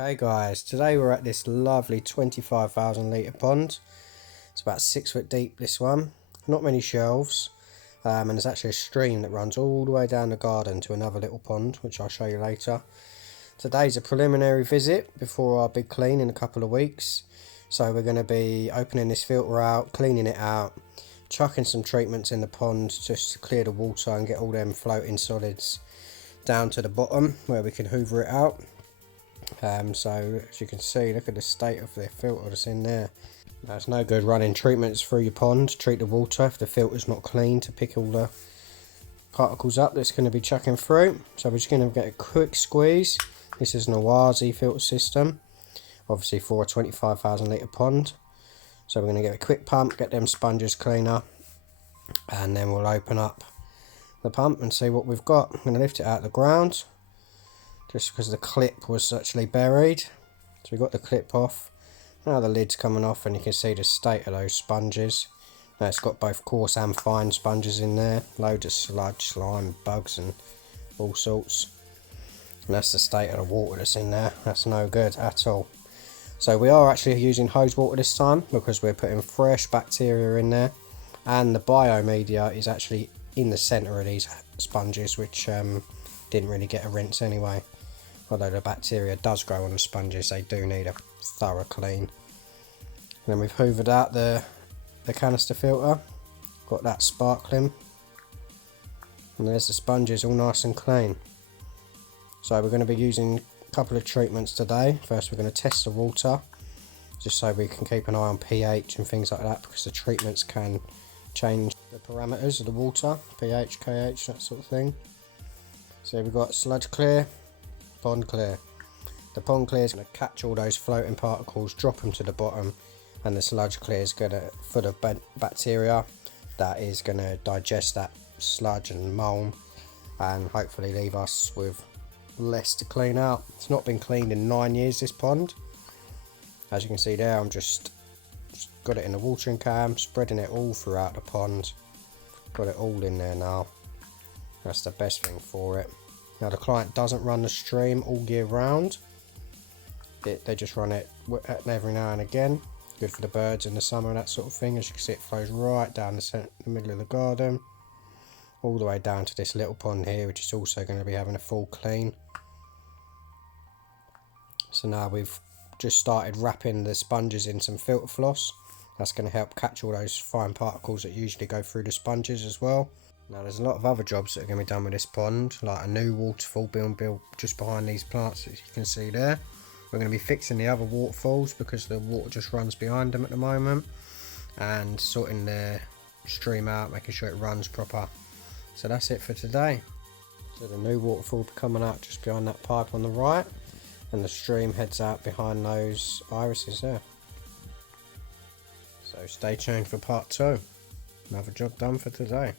Okay guys, today we're at this lovely 25,000 litre pond. It's about 6 foot deep, this one. Not many shelves, and there's actually a stream that runs all the way down the garden to another little pond, which I'll show you later. Today's a preliminary visit before our big clean in a couple of weeks. So we're going to be opening this filter out, cleaning it out, chucking some treatments in the pond just to clear the water and get all them floating solids down to the bottom where we can hoover it out. So as you can see, look at the state of the filter that's in there. Now, it's no good running treatments through your pond to treat the water if the filter's not clean to pick all the particles up that's going to be chucking through. So we're just going to get a quick squeeze. This is an Awazi filter system, obviously for a 25,000 litre pond. So we're going to get a quick pump, get them sponges cleaner, and then we'll open up the pump and see what we've got. I'm going to lift it out of the ground just because the clip was actually buried. So we got the clip off. Now the lid's coming off and you can see the state of those sponges. Now it's got both coarse and fine sponges in there. Loads of sludge, slime, bugs and all sorts. And that's the state of the water that's in there. That's no good at all. So we are actually using hose water this time because we're putting fresh bacteria in there. And the biomedia is actually in the centre of these sponges, which didn't really get a rinse anyway. Although the bacteria does grow on the sponges, they do need a thorough clean. And then we've hoovered out the canister filter, got that sparkling, and there's the sponges all nice and clean. So we're going to be using a couple of treatments today. First we're going to test the water, just so we can keep an eye on pH and things like that, because the treatments can change the parameters of the water, pH, KH, that sort of thing. So we've got sludge clear, pond clear. The pond clear is going to catch all those floating particles, drop them to the bottom, and the sludge clear is going to full of bacteria that is going to digest that sludge and mold and hopefully leave us with less to clean out. It's not been cleaned in 9 years, this pond. As you can see there, I'm just got it in the watering can, spreading it all throughout the pond. Got it all in there now. That's the best thing for it. Now the client doesn't run the stream all year round. They just run it every now and again. Good for the birds in the summer and that sort of thing. As you can see, it flows right down the middle of the garden, all the way down to this little pond here, which is also going to be having a full clean. So now we've just started wrapping the sponges in some filter floss. That's going to help catch all those fine particles that usually go through the sponges as well. Now there's a lot of other jobs that are going to be done with this pond, like a new waterfall being built just behind these plants that you can see there. We're going to be fixing the other waterfalls because the water just runs behind them at the moment, and sorting the stream out, making sure it runs proper. So that's it for today. So the new waterfall will be coming out just behind that pipe on the right, and the stream heads out behind those irises there. So stay tuned for part 2. Another job done for today.